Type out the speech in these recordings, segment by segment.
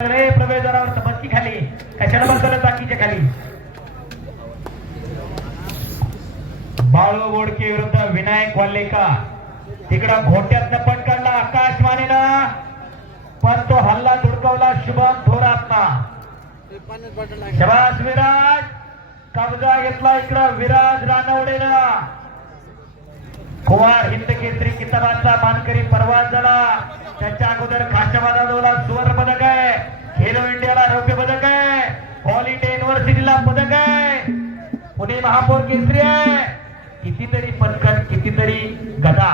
प्रवेशद्वारावर बसकी खाली कशाला बसवलं बाकीच्या खाली. बाळू बोडके विरुद्ध विनायक वाल्लेकर. तिकडं घोट्यातनं पण काढला आकाशवाणीनं, पण तो हल्ला धुडकवला शुभम थोरातना. शबास विराज, कब्जा घेतला इकडं विराज रानवडेनं. कुवार हिंद केसरी किताबाचा मानकरी परवान झाला. त्याच्या अगोदर खाशाबादाला सुवर्ण पदक आहे, खेलो इंडियाला रौप्य पदक आहे, ऑल इंडिया युनिव्हर्सिटीला पदक आहे, पुणे महापौर केसरी आहे. कितीतरी पदकं, कितीतरी गदा.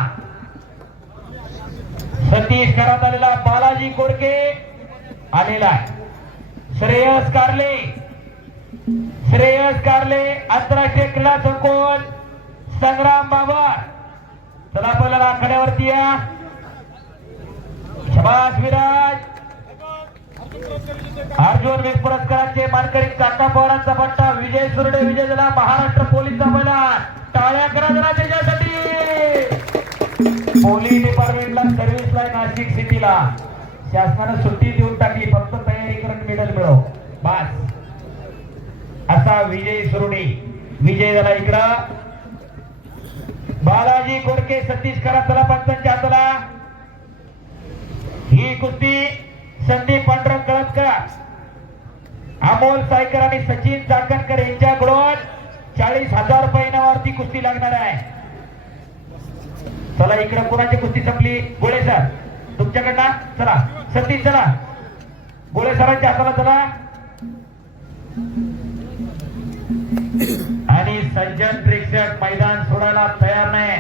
सतीश करत आलेला बालाजी कोडके आलेला आहे. श्रेयस कारले आंतरराष्ट्रीय क्रीडा संकुल संग्राम बाबर. चला पहिला आखाड्यावरती या. शबास विराज. अर्जुन वेग पुरस्काराचे मानकरी काका पवारांचा पट्टा विजय सुरडे विजय झाला. महाराष्ट्र पोलीसचा पहिला. टाळ्या करा जरा त्याच्यासाठी. पोलीस डिपार्टमेंटला सर्व्हिसला नाशिक सिटीला शासनाने सुट्टी देऊन टाकली. फक्त तयारी करून मेडल मिळव बस. असा विजय सुरडे विजय झाला. इकडं बालाजी कोडके सतीश करातला पंचांच्या हाताला. ही कुस्ती संदीप पांडुरंग कळसकर, अमोल सायकर आणि सचिन चाकणकर यांच्याकडून 40,000 रुपये इनामावरती कुस्ती लागणार आहे. चला इकडे कोणाची कुस्ती संपली? गोळे सर तुमच्याकडनं. चला सतीश, चला गोळे सरांच्या हाताला चला. आणि सज्जन प्रेक्षक मैदान सोडायला तयार नाही.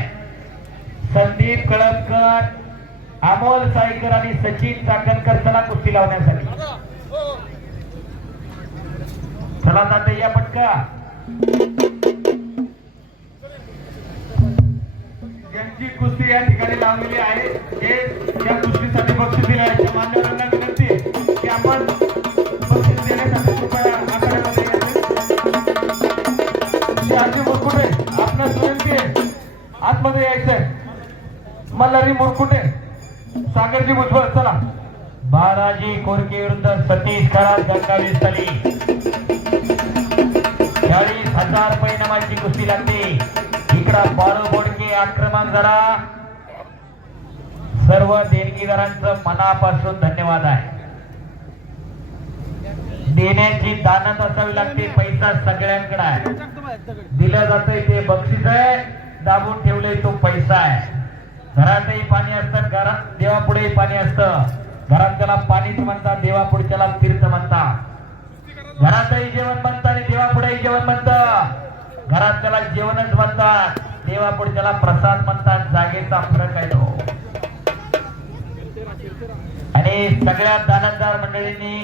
संदीप कळसकर, अमोल सायकर आणि सचिन चाकणकर चला कुस्ती लावण्यासाठी. चला आता या पटका. ज्यांची कुस्ती या ठिकाणी लावलेली आहे हे या कुस्तीसाठी बक्षीस दिले आहे. मान्यवरांना विनंती की आपण बक्षीस देण्यासाठी कृपया आखाड्यामध्ये मुरकुटे आपल्या स्वयंके आतमध्ये यायचंय. मल्हारी मुरकुटे, सागरजी भुजबळ. चला बालाजी कोरके विरुद्ध सतीश खरात गंगावीस साली 40,000 रुपये इनामाची कुस्ती लागते. इकडं बाळू बोडके आक्रमक झाला. सर्व देणगीदारांचं मनापासून धन्यवाद आहे. देण्याची दानत असावी लागते. पैसा सगळ्यांकडे आहे. दिलं जातंय ते बक्षीस आहे. दाबून ठेवलंय तो पैसा आहे. घरातही पाणी असतं, घरात देवापुढेही पाणी असतं. घरात त्याला पाणीच म्हणतात, देवापुढच्याला तीर्थ म्हणतात. घरातही जेवण म्हणतात आणि देवापुढेही जेवण म्हणतात. घरात त्याला जेवणच म्हणतात, देवापुढच्याला प्रसाद म्हणतात. जागेचा फरक आहे तो. आणि सगळ्या दानतदार मंडळींनी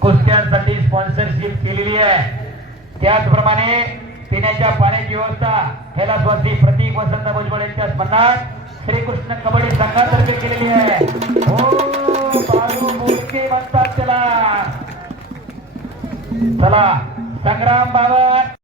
कुस्त्यांसाठी स्पॉन्सरशिप केलेली आहे. त्याचप्रमाणे पिण्याच्या पाण्याची व्यवस्था कैलासवासी प्रतीक वसंत भुजबळ यांच्या स्मरणात श्रीकृष्ण कबड्डी संघातर्फे केलेली आहे. हो बाळू बोडके म्हणतात त्याला. चला संग्राम बाबर.